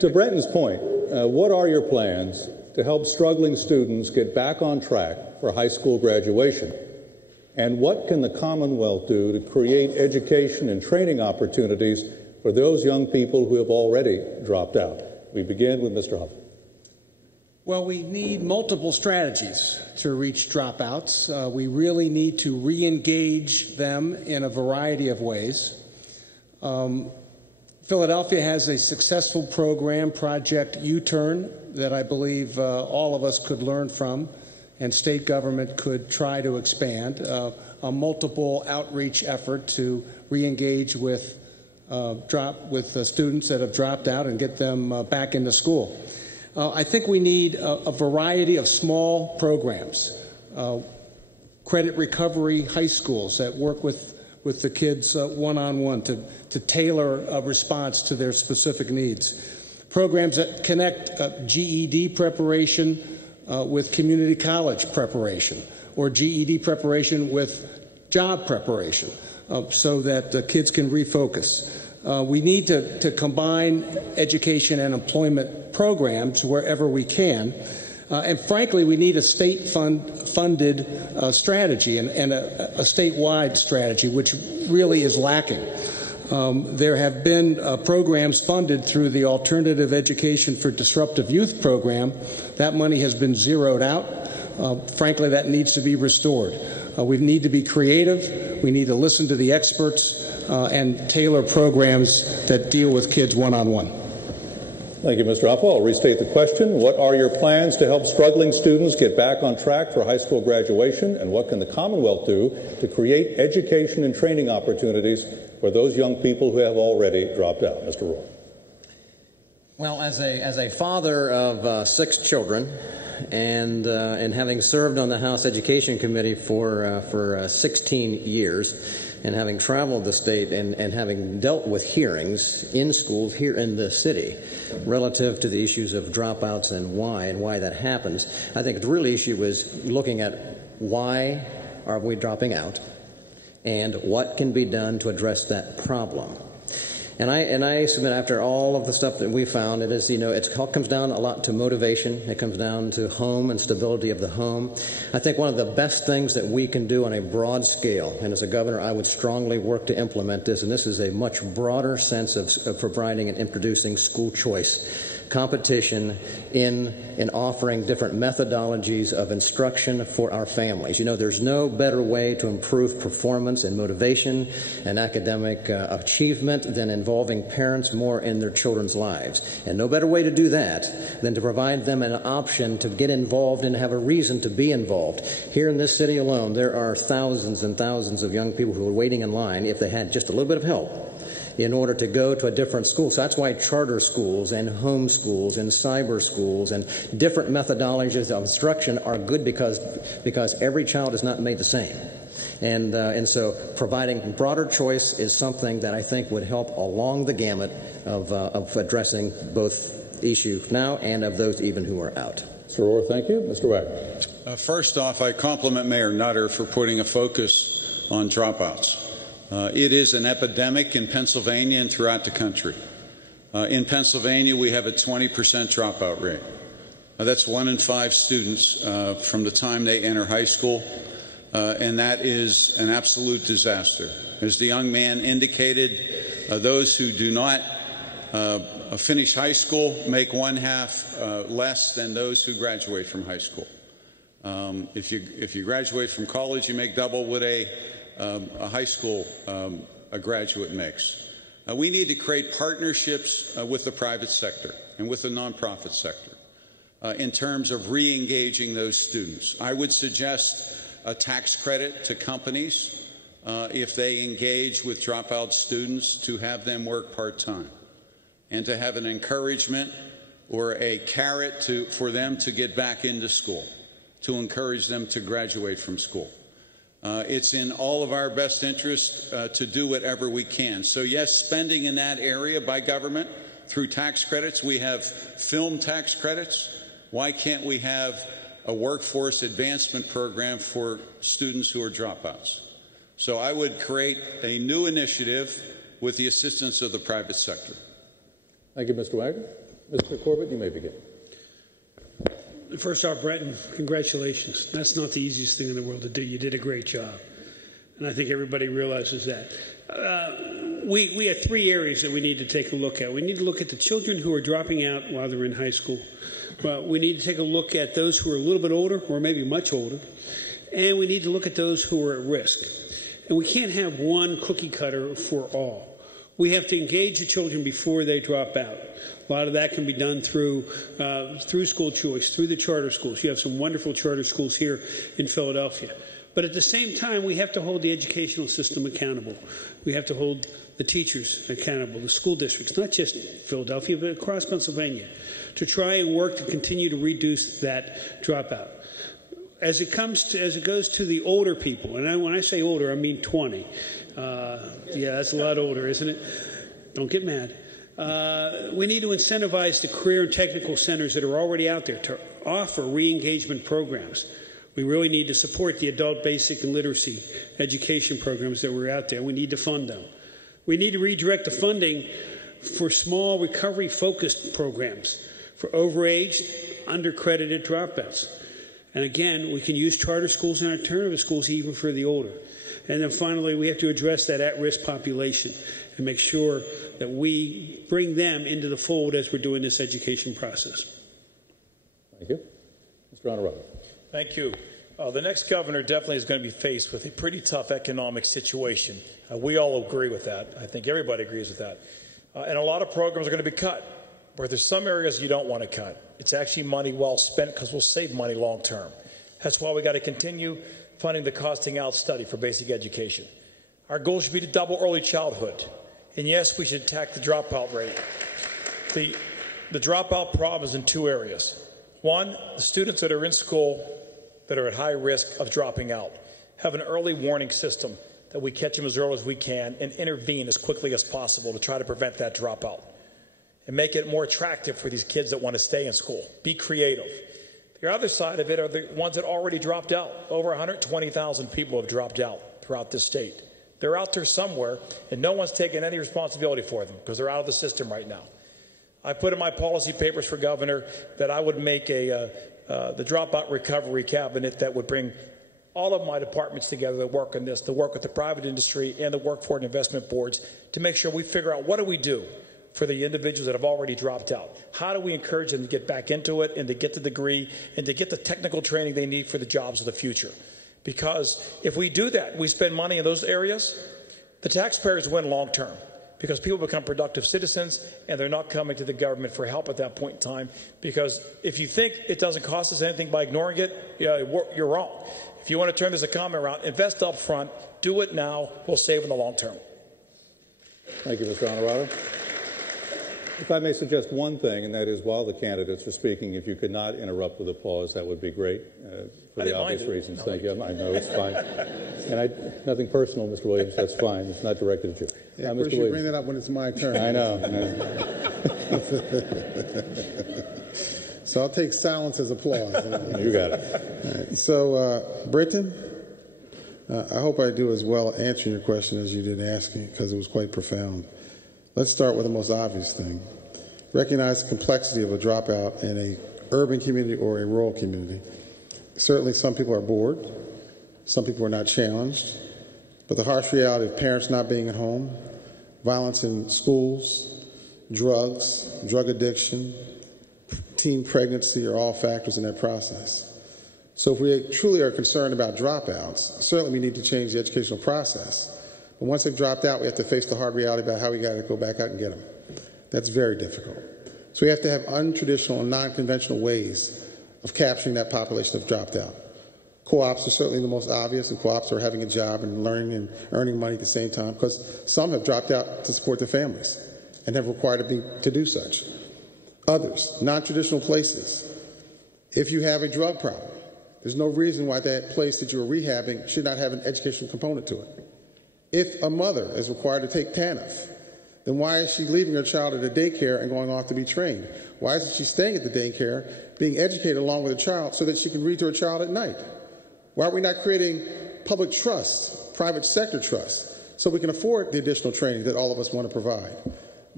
To Brenton's point, what are your plans to help struggling students get back on track for high school graduation? And what can the Commonwealth do to create education and training opportunities for those young people who have already dropped out? We begin with Mr. Huff. Well, we need multiple strategies to reach dropouts. We really need to re-engage them in a variety of ways. Philadelphia has a successful program, Project U-Turn, that I believe all of us could learn from, and state government could try to expand. A multiple outreach effort to re-engage with students that have dropped out and get them back into school. I think we need a variety of small programs, credit recovery high schools that work with the kids one-on-one to tailor a response to their specific needs. Programs that connect GED preparation with community college preparation, or GED preparation with job preparation, so that kids can refocus. We need to combine education and employment programs wherever we can. And frankly, we need a state-funded strategy and a statewide strategy, which really is lacking. There have been programs funded through the Alternative Education for Disruptive Youth program. That money has been zeroed out. Frankly, that needs to be restored. We need to be creative. We need to listen to the experts and tailor programs that deal with kids one-on-one. Thank you, Mr. Hoffwell. I'll restate the question. What are your plans to help struggling students get back on track for high school graduation, and what can the Commonwealth do to create education and training opportunities for those young people who have already dropped out? Mr. Rohr. Well, as a father of 6 children, and having served on the House Education Committee for 16 years, and having traveled the state and having dealt with hearings in schools here in the city relative to the issues of dropouts and why that happens, I think the real issue is looking at why are we dropping out and what can be done to address that problem. And I submit, after all of the stuff that we found, it is, it comes down a lot to motivation. It comes down to home and stability of the home. I think one of the best things that we can do on a broad scale, and as a governor, I would strongly work to implement this, and this is a much broader sense of providing and introducing school choice, competition in offering different methodologies of instruction for our families. There's no better way to improve performance and motivation and academic achievement than involving parents more in their children's lives. And no better way to do that than to provide them an option to get involved and have a reason to be involved. Here in this city alone, there are thousands and thousands of young people who are waiting in line if they had just a little bit of help in order to go to a different school. So that's why charter schools and home schools and cyber schools and different methodologies of instruction are good because every child is not made the same. And so providing broader choice is something that I think would help along the gamut of addressing both issues now and of those even who are out. Mr. Rohr, thank you. Mr. Wagner. First off, I compliment Mayor Nutter for putting a focus on dropouts. It is an epidemic in Pennsylvania and throughout the country. In Pennsylvania, we have a 20% dropout rate. That's 1 in 5 students from the time they enter high school, and that is an absolute disaster. As the young man indicated, those who do not finish high school make 1/2 less than those who graduate from high school. If you graduate from college, you make double what a high school a graduate makes. We need to create partnerships with the private sector and with the nonprofit sector in terms of re-engaging those students. I would suggest a tax credit to companies if they engage with dropout students to have them work part-time, and to have an encouragement or a carrot for them to get back into school, to encourage them to graduate from school. It's in all of our best interest to do whatever we can. So yes, spending in that area by government through tax credits. We have film tax credits. Why can't we have a workforce advancement program for students who are dropouts? So I would create a new initiative with the assistance of the private sector. Thank you, Mr. Wagner. Mr. Corbett, you may begin. First off, Breton, congratulations. That's not the easiest thing in the world to do. You did a great job. And I think everybody realizes that. We have three areas that we need to take a look at. We need to look at the children who are dropping out while they're in high school. We need to take a look at those who are a little bit older, or maybe much older. And we need to look at those who are at risk. And we can't have one cookie cutter for all. We have to engage the children before they drop out. A lot of that can be done through school choice, through the charter schools. You have some wonderful charter schools here in Philadelphia. But at the same time, we have to hold the educational system accountable. We have to hold the teachers accountable, the school districts, not just Philadelphia, but across Pennsylvania, to try and work to continue to reduce that dropout. As it goes to the older people, and when I say older, I mean 20. Yeah, that's a lot older, isn't it? Don't get mad. We need to incentivize the career and technical centers that are already out there to offer re-engagement programs. We really need to support the adult basic and literacy education programs that were out there. We need to fund them. We need to redirect the funding for small recovery-focused programs for overaged, undercredited dropouts. And again, we can use charter schools and alternative schools even for the older. And then finally, we have to address that at-risk population and make sure that we bring them into the fold as we're doing this education process. Thank you. Mr. Honorado. Thank you. The next governor definitely is going to be faced with a pretty tough economic situation. We all agree with that. I think everybody agrees with that. And a lot of programs are going to be cut. Where there's some areas you don't want to cut. It's actually money well spent because we'll save money long term. That's why we got to continue funding the costing out study for basic education. Our goal should be to double early childhood. And yes, we should attack the dropout rate. The dropout problem is in two areas. One, the students that are in school that are at high risk of dropping out have an early warning system that we catch them as early as we can and intervene as quickly as possible to try to prevent that dropout and make it more attractive for these kids that want to stay in school. Be creative. The other side of it are the ones that already dropped out. Over 120,000 people have dropped out throughout this state. They're out there somewhere, and no one's taking any responsibility for them because they're out of the system right now. I put in my policy papers for governor that I would make the dropout recovery cabinet that would bring all of my departments together to work on this, to work with the private industry and the workforce investment boards to make sure we figure out what do we do for the individuals that have already dropped out. How do we encourage them to get back into it and to get the degree and to get the technical training they need for the jobs of the future? Because if we do that, we spend money in those areas, the taxpayers win long term because people become productive citizens and they're not coming to the government for help at that point in time. Because if you think it doesn't cost us anything by ignoring it, you're wrong. If you want to turn this economy around, invest up front, do it now, we'll save in the long term. Thank you, Mr. Honorado. If I may suggest one thing, and that is while the candidates are speaking, if you could not interrupt with applause, that would be great for the obvious reasons. No, thank you. I know it's fine. And nothing personal, Mr. Williams. That's fine. It's not directed at you. Yeah, of course you bring that up when it's my turn. I know. So I'll take silence as applause. You got it. All right. So, Britton, I hope I do as well answering your question as you did asking it, because it was quite profound. Let's start with the most obvious thing. Recognize the complexity of a dropout in an urban community or a rural community. Certainly some people are bored. Some people are not challenged. But the harsh reality of parents not being at home, violence in schools, drugs, drug addiction, teen pregnancy are all factors in that process. So if we truly are concerned about dropouts, certainly we need to change the educational process. But once they've dropped out, we have to face the hard reality about how we got to go back out and get them. That's very difficult. So we have to have untraditional and non-conventional ways of capturing that population that have dropped out. Co-ops are certainly the most obvious, and co-ops are having a job and learning and earning money at the same time, because some have dropped out to support their families and have required to do such. Others, non-traditional places. If you have a drug problem, there's no reason why that place that you're rehabbing should not have an educational component to it. If a mother is required to take TANF, then why is she leaving her child at a daycare and going off to be trained? Why isn't she staying at the daycare, being educated along with her child so that she can read to her child at night? Why are we not creating public trust, private sector trust, so we can afford the additional training that all of us want to provide?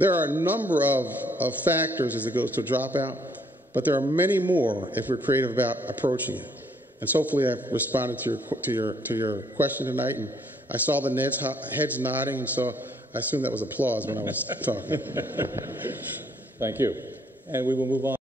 There are a number of factors as it goes to dropout, but there are many more if we're creative about approaching it. And so hopefully I've responded to your question tonight. And I saw the heads nodding, and so I assume that was applause when I was talking. Thank you. And we will move on.